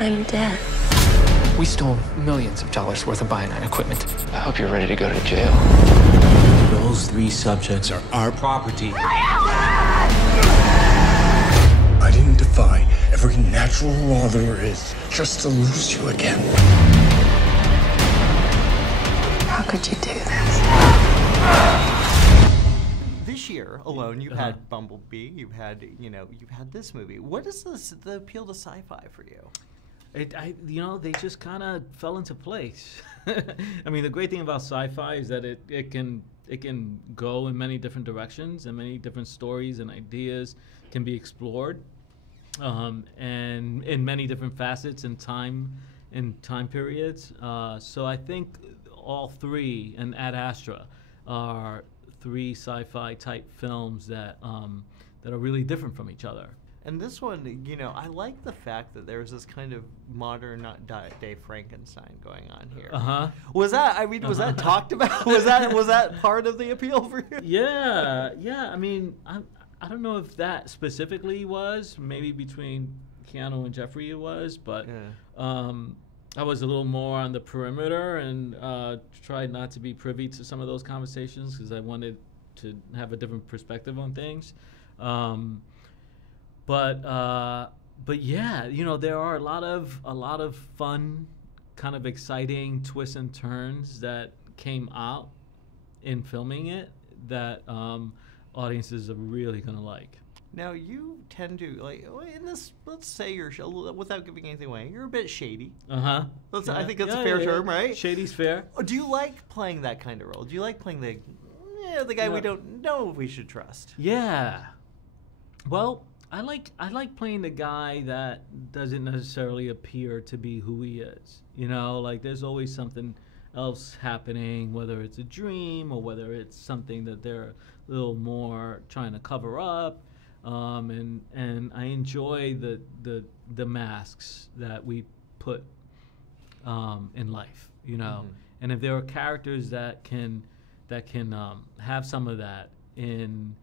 I'm dead. We stole millions of dollars worth of Bionine equipment. I hope you're ready to go to jail. Those 3 subjects are our property. I didn't defy every natural law there is just to lose you again. How could you do this? This year alone, you've had Bumblebee, you've had this movie. What is the appeal to sci-fi for you? They just kind of fell into place. I mean, the great thing about sci-fi is that it can go in many different directions, and many different stories and ideas can be explored, and in many different facets and time periods. So I think all 3 and Ad Astra are 3 sci-fi type films that are really different from each other. And this one, I like the fact that there's this kind of modern Dave Frankenstein going on here. Was that talked about? Was that part of the appeal for you? Yeah. I mean, I don't know if that specifically was. Maybe between Keanu and Jeffrey it was, but I was a little more on the perimeter and tried not to be privy to some of those conversations because I wanted to have a different perspective on things. But yeah, there are a lot of fun, kind of exciting twists and turns that came out in filming it that audiences are really gonna like. Now you tend to in this. Let's say you're without giving anything away. You're a bit shady. I think that's a fair term, right? Shady's fair. Do you like playing that kind of role? Do you like playing the guy we don't know if we should trust? Yeah. Well, I like playing the guy that doesn't necessarily appear to be who he is. There's always something else happening, whether it's a dream or whether it's something that they're a little more trying to cover up. And I enjoy the masks that we put in life, And if there are characters that can have some of that in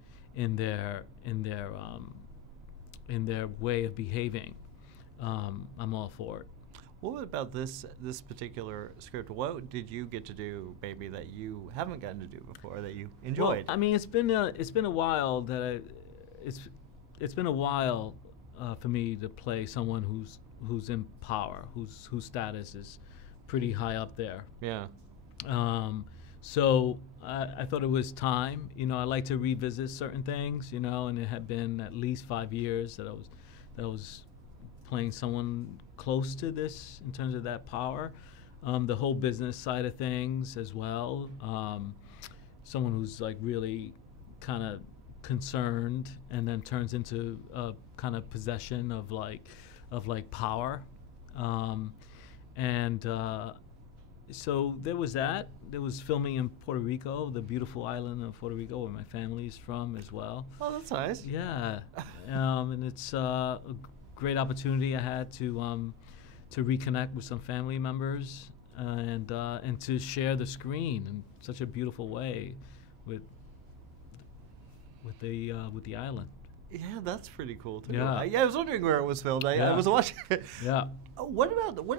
their way of behaving, I'm all for it. What about this particular script? What did you get to do, maybe that you haven't gotten to do before that you enjoyed? Well, I mean, it's been a while that it's been a while for me to play someone who's in power, whose status is pretty high up there. Yeah. So I thought it was time. I like to revisit certain things. And it had been at least 5 years that I was playing someone close to this in terms of that power, the whole business side of things as well. Someone who's really kind of concerned and then turns into a kind of possession of power, so there was that. There was filming in Puerto Rico, the beautiful island of Puerto Rico, where my family's from as well. Oh, that's nice. Yeah, and it's a great opportunity I had to reconnect with some family members and to share the screen in such a beautiful way with the island. Yeah, that's pretty cool too. Yeah. I was wondering where it was filmed. I was watching it. Yeah. What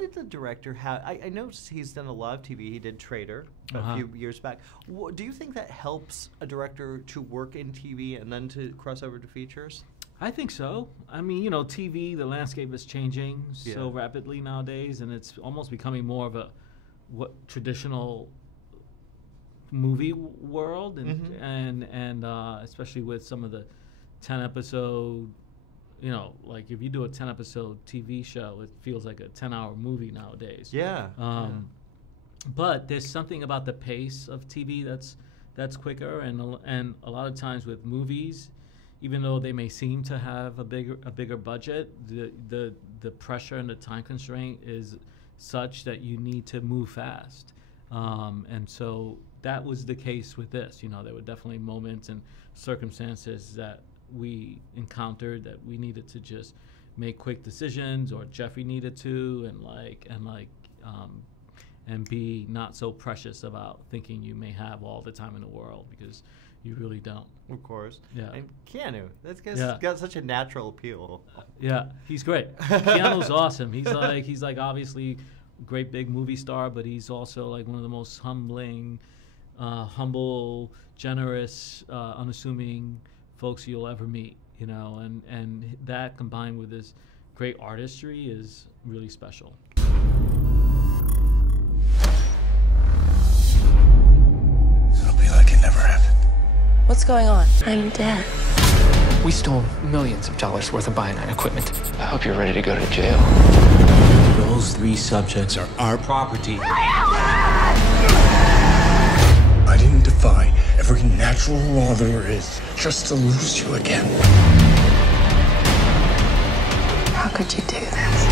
did the director have? I noticed he's done a lot of TV. He did Trader a few years back. Do you think that helps a director to work in TV and then to cross over to features? I think so. I mean, TV, the landscape is changing so rapidly nowadays, and it's almost becoming more of a traditional movie world, and especially with some of the 10-episode, if you do a 10-episode TV show, it feels like a 10-hour movie nowadays. Yeah. But there's something about the pace of TV that's quicker, and a lot of times with movies, even though they may seem to have a bigger budget, the pressure and the time constraint is such that you need to move fast, and so that was the case with this. There were definitely moments and circumstances that we encountered that we needed to just make quick decisions, or Jeffrey needed to, and be not so precious about thinking you may have all the time in the world, because You really don't. Of course. Yeah. And Keanu, that's got such a natural appeal. Yeah, he's great. Keanu's awesome. He's like obviously a great big movie star, but he's also like one of the most humbling, humble, generous, unassuming folks you'll ever meet. You know, and that combined with his great artistry is really special. It'll be like it never happened. What's going on? I'm dead. We stole millions of dollars worth of Bianine equipment. I hope you're ready to go to jail. Those 3 subjects are our property. I didn't defy every natural law there is just to lose you again. How could you do this?